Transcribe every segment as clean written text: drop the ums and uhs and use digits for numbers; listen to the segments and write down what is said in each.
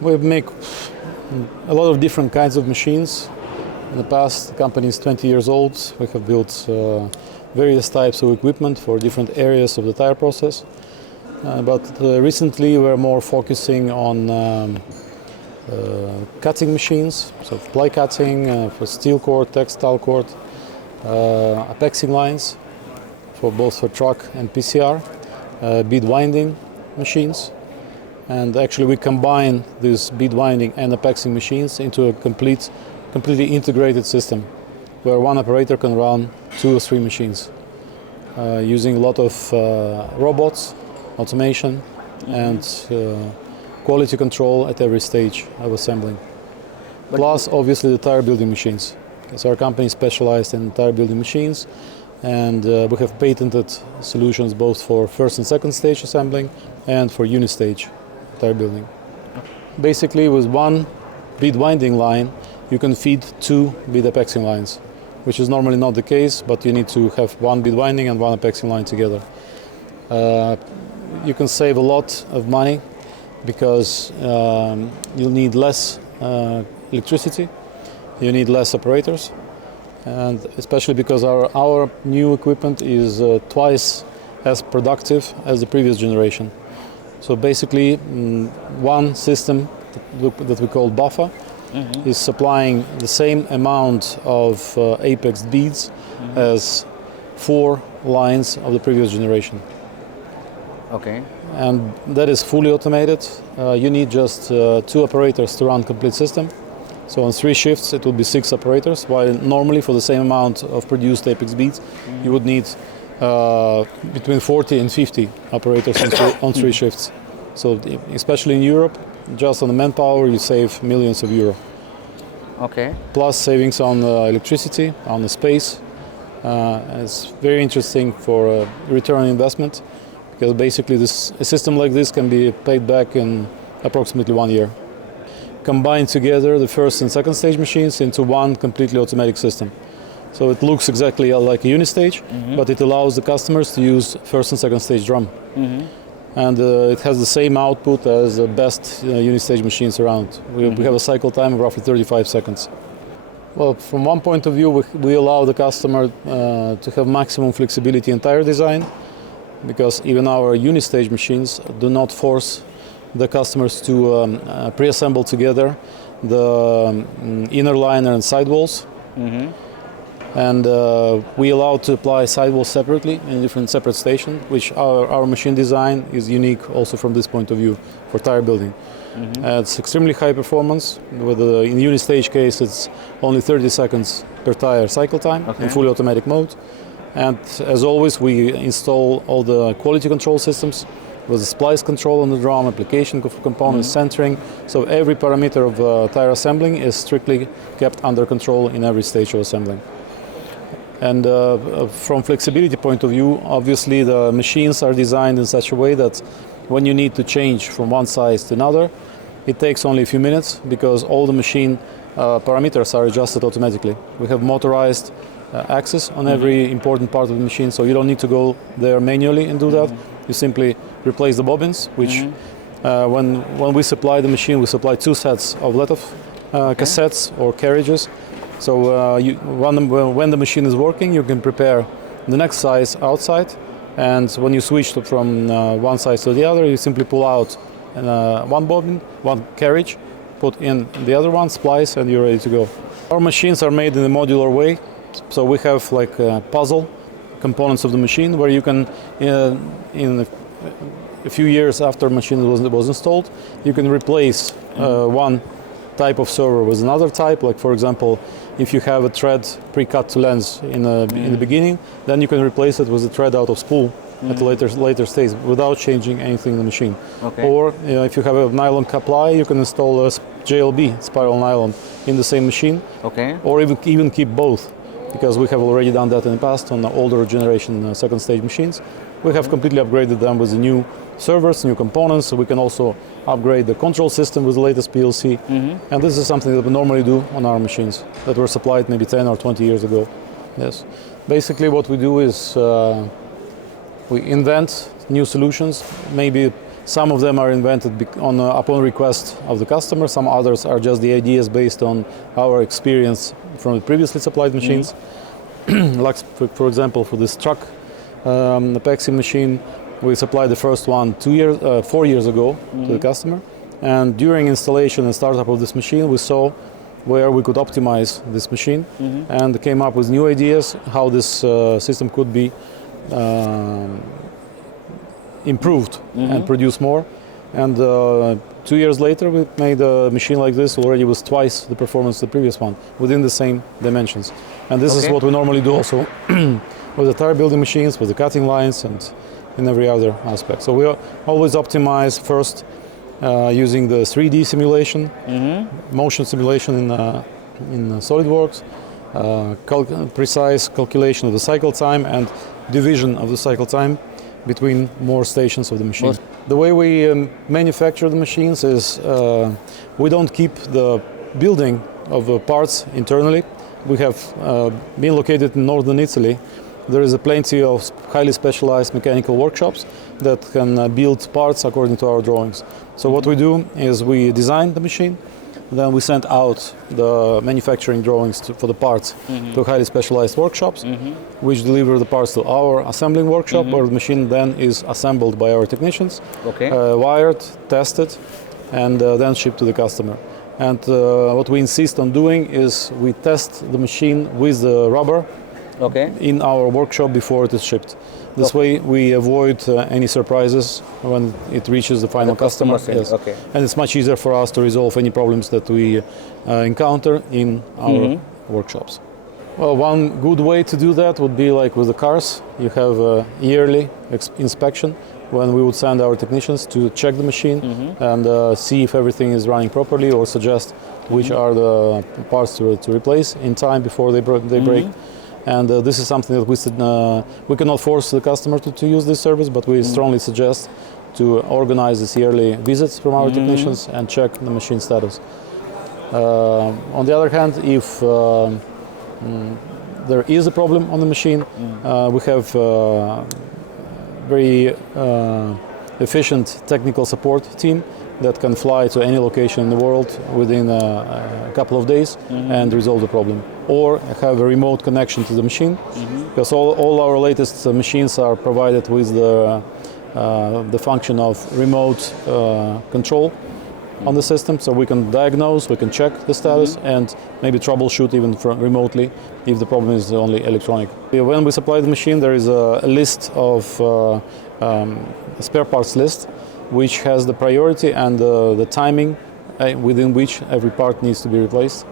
We make a lot of different kinds of machines. In the past, the company is 20 years old. We have built various types of equipment for different areas of the tire process. But recently we're more focusing on cutting machines, so ply cutting for steel cord, textile cord, apexing lines for both for truck and PCR, bead winding machines. And actually we combine these bead winding and apexing machines into a completely integrated system where one operator can run 2 or 3 machines using a lot of robots, automation, and quality control at every stage of assembling. Plus, obviously, the tire building machines. So our company is specialized in tire building machines, and we have patented solutions both for first and second stage assembling and for unistage tire building. Basically, with one bead winding line, you can feed 2 bead apexing lines, which is normally not the case, but you need to have one bead winding and one apexing line together. You can save a lot of money because you'll need less electricity, you need less operators, and especially because our new equipment is twice as productive as the previous generation. So basically, one system that we call buffer is supplying the same amount of apex beads as 4 lines of the previous generation. Okay. And that is fully automated. You need just 2 operators to run complete system. So on 3 shifts it will be 6 operators, while normally for the same amount of produced apex beads you would need between 40 and 50 operators on 3 shifts. So especially in Europe, just on the manpower you save millions of euro. Okay. Plus savings on electricity, on the space. It's very interesting for return on investment, because basically a system like this can be paid back in approximately 1 year. Combine together the first and second stage machines into one completely automatic system. So it looks exactly like a unistage, but it allows the customers to use first and second stage drum. And it has the same output as the best unistage machines around. We have a cycle time of roughly 35 seconds. Well, from one point of view, we allow the customer to have maximum flexibility in tire design, because even our unistage machines do not force the customers to pre-assemble together the inner liner and sidewalls. And we allow to apply sidewalls separately in different separate stations, which our machine design is unique also from this point of view for tire building. It's extremely high performance. With in unistage case, it's only 30 seconds per tire cycle time in fully automatic mode. And as always, we install all the quality control systems with the splice control on the drum, application of components, centering. So every parameter of tire assembling is strictly kept under control in every stage of assembling. And from flexibility point of view, obviously the machines are designed in such a way that when you need to change from one size to another, it takes only a few minutes, because all the machine parameters are adjusted automatically. We have motorized axis on every important part of the machine, so you don't need to go there manually and do that. You simply replace the bobbins, which when we supply the machine, we supply 2 sets of let-off cassettes or carriages. So when the machine is working, you can prepare the next size outside, and when you switch from one size to the other, you simply pull out one bobbin, one carriage, put in the other one, splice, and you're ready to go. Our machines are made in a modular way, so we have like puzzle components of the machine where you can, in a few years after the machine was installed, you can replace one type of server with another type. Like for example, if you have a thread pre-cut to lens in the beginning, then you can replace it with a thread out of spool at a later stage without changing anything in the machine. Or if you have a nylon ply, you can install a JLB, spiral nylon, in the same machine. Or even keep both, because we have already done that in the past on the older generation second stage machines. We have completely upgraded them with the new servers, new components, so we can also upgrade the control system with the latest PLC. And this is something that we normally do on our machines that were supplied maybe 10 or 20 years ago. Yes. Basically what we do is we invent new solutions, maybe Some of them are invented upon request of the customer. Some others are just the ideas based on our experience from the previously supplied machines. Like for example, for this truck epoxy machine, we supplied the first one 4 years ago to the customer. And during installation and startup of this machine, we saw where we could optimize this machine and came up with new ideas how this system could be improved and produce more. And 2 years later, we made a machine like this already with twice the performance of the previous one within the same dimensions. And this is what we normally do also with the tire building machines, with the cutting lines, and in every other aspect. So we always optimize first using the 3D simulation, motion simulation in SolidWorks, precise calculation of the cycle time and division of the cycle time between more stations of the machine. The way we manufacture the machines is we don't keep the building of parts internally. We have been located in northern Italy. There is plenty of highly specialized mechanical workshops that can build parts according to our drawings. So what we do is we design the machine, then we send out the manufacturing drawings for the parts to highly specialized workshops, which deliver the parts to our assembling workshop, where the machine then is assembled by our technicians, wired, tested, and then shipped to the customer. And what we insist on doing is we test the machine with the rubber in our workshop before it is shipped. This way we avoid any surprises when it reaches the final customer. Yes. And it's much easier for us to resolve any problems that we encounter in our workshops. Well, one good way to do that would be like with the cars. You have a yearly inspection when we would send our technicians to check the machine and see if everything is running properly or suggest which are the parts to replace in time before they break. And this is something that we cannot force the customer to use this service, but we strongly suggest to organize these yearly visits from our technicians and check the machine status. On the other hand, if there is a problem on the machine, we have very efficient technical support team that can fly to any location in the world within a couple of days and resolve the problem. Or have a remote connection to the machine, because all our latest machines are provided with the function of remote control on the system, so we can diagnose, we can check the status and maybe troubleshoot even remotely if the problem is only electronic. When we supply the machine, there is a list of spare parts list, which has the priority and the timing within which every part needs to be replaced.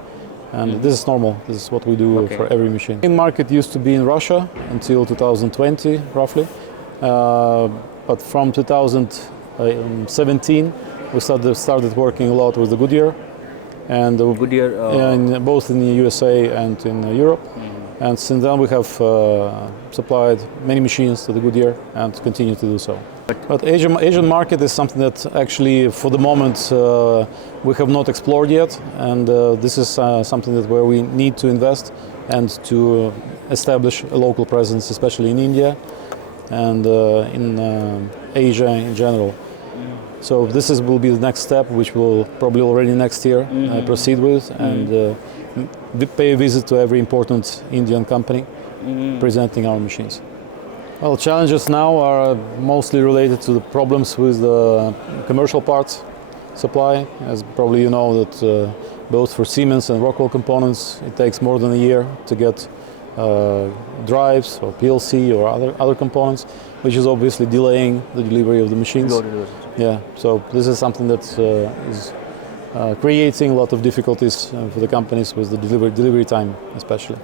And this is normal. This is what we do for every machine. The main market used to be in Russia until 2020, roughly. But from 2017, we started working a lot with the Goodyear. And both in the USA and in Europe. And since then we have supplied many machines to the Goodyear and continue to do so. But Asian market is something that actually for the moment we have not explored yet, and this is something where we need to invest and to establish a local presence, especially in India and in Asia in general. So this will be the next step, which we'll probably already next year proceed with and pay a visit to every important Indian company presenting our machines. Well, challenges now are mostly related to the problems with the commercial parts supply. As probably you know that both for Siemens and Rockwell components, it takes more than a year to get drives or PLC or other components, which is obviously delaying the delivery of the machines. Yeah, so this is something that is creating a lot of difficulties for the companies with the delivery time especially.